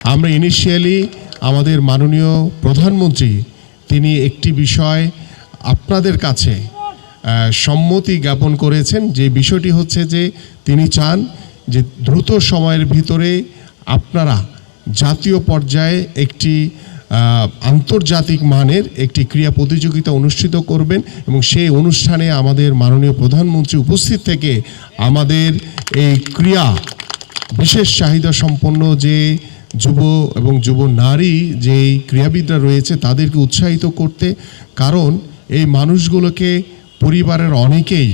আমরা ইনিশিয়ালি আমাদের মাননীয় প্রধানমন্ত্রী তিনি একটি বিষয় আপনাদের কাছে সম্মতি জ্ঞাপন করেছেন, যে বিষয়টি হচ্ছে যে তিনি চান যে দ্রুত সময়ের ভিতরে আপনারা জাতীয় পর্যায়ে একটি আন্তর্জাতিক মানের একটি ক্রীড়া প্রতিযোগিতা অনুষ্ঠিত করবেন এবং সেই অনুষ্ঠানে আমাদের মাননীয় প্রধানমন্ত্রী উপস্থিত থেকে আমাদের এই ক্রীড়া বিশেষ চাহিদা সম্পন্ন যে যুব এবং যুব নারী যেই ক্রীড়াবিদরা রয়েছে তাদেরকে উৎসাহিত করতে, কারণ এই মানুষগুলোকে পরিবারের অনেকেই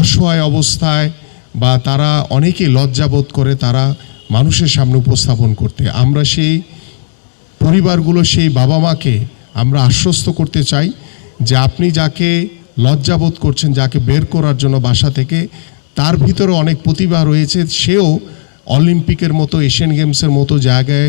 অসহায় অবস্থায় বা তারা অনেকেই লজ্জাবোধ করে তারা মানুষের সামনে উপস্থাপন করতে। আমরা সেই পরিবারগুলো সেই বাবা মাকে আমরা আশ্বস্ত করতে চাই যে আপনি যাকে লজ্জাবোধ করছেন, যাকে বের করার জন্য বাসা থেকে, তার ভিতরে অনেক প্রতিভা রয়েছে, সেও অলিম্পিকের মতো এশিয়ান গেমসের মতো জায়গায়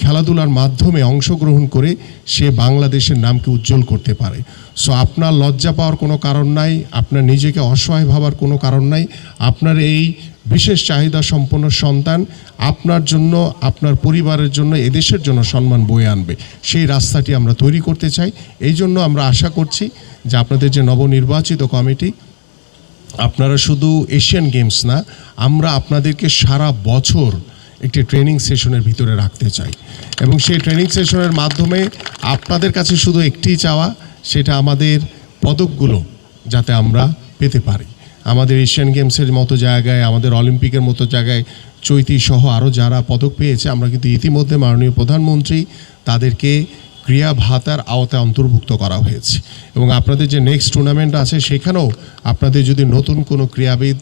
খেলাধুলার মাধ্যমে অংশগ্রহণ করে সে বাংলাদেশের নামকে উজ্জ্বল করতে পারে। সো আপনার লজ্জা পাওয়ার কোনো কারণ নাই, আপনার নিজেকে অসহায় ভাবার কোনো কারণ নাই। আপনার এই বিশেষ চাহিদা সম্পন্ন সন্তান আপনার জন্য, আপনার পরিবারের জন্য, এদেশের জন্য সম্মান বয়ে আনবে, সেই রাস্তাটি আমরা তৈরি করতে চাই। এই জন্য আমরা আশা করছি যে আপনাদের যে নবনির্বাচিত কমিটি, আপনারা শুধু এশিয়ান গেমস না, আমরা আপনাদেরকে সারা বছর একটি ট্রেনিং সেশনের ভিতরে রাখতে চাই এবং সেই ট্রেনিং সেশনের মাধ্যমে আপনাদের কাছে শুধু একটি চাওয়া, সেটা আমাদের পদকগুলো যাতে আমরা পেতে পারি। আমাদের এশিয়ান গেমসের মতো জায়গায়, আমাদের অলিম্পিকের মতো জায়গায় চৈতি সহ আরও যারা পদক পেয়েছে, আমরা কিন্তু ইতিমধ্যে মাননীয় প্রধানমন্ত্রী তাদেরকে ক্রীড়া ভাতার আওতায় অন্তর্ভুক্ত করা হয়েছে এবং আপনাদের যে নেক্সট টুর্নামেন্ট আছে সেখানেও আপনাদের যদি নতুন কোনো ক্রীড়াবিদ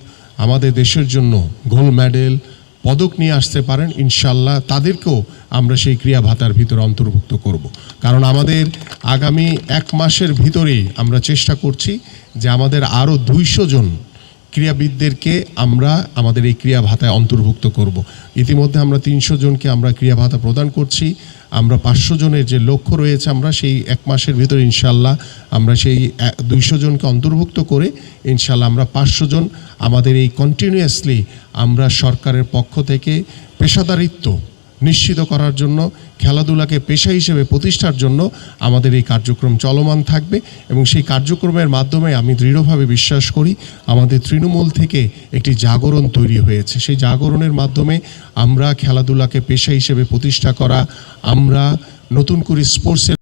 আমাদের দেশের জন্য গোল্ড মেডেল পদক নিয়ে আসতে পারেন, ইনশাল্লাহ তাদেরকেও আমরা সেই ক্রীড়া ভাতার ভিতরে অন্তর্ভুক্ত করব। কারণ আমাদের আগামী 1 মাসের ভিতরেই আমরা চেষ্টা করছি যে আমাদের আরও 200 জন ক্রীড়াবিদদেরকে আমরা আমাদের এই ক্রীড়া ভাতায় অন্তর্ভুক্ত করব। ইতিমধ্যে আমরা 300 জনকে আমরা ক্রীড়া ভাতা প্রদান করছি। আমরা 500 জনের যে লক্ষ্য রয়েছে, আমরা সেই 1 মাসের ভিতরে ইনশাল্লাহ আমরা সেই 200 জনকে অন্তর্ভুক্ত করে ইনশাল্লাহ আমরা 500 জন আমাদের এই কন্টিনিউয়াসলি আমরা সরকারের পক্ষ থেকে পেশাদারিত্ব নিশ্চিত করার জন্য, খেলাধুলাকে পেশা হিসেবে প্রতিষ্ঠার জন্য আমাদের এই কার্যক্রম চলমান থাকবে এবং সেই কার্যক্রমের মাধ্যমে আমি দৃঢ়ভাবে বিশ্বাস করি আমাদের তৃণমূল থেকে একটি জাগরণ তৈরি হয়েছে। সেই জাগরণের মাধ্যমে আমরা খেলাধুলাকে পেশা হিসেবে প্রতিষ্ঠা করা, আমরা নতুন করে স্পোর্টসের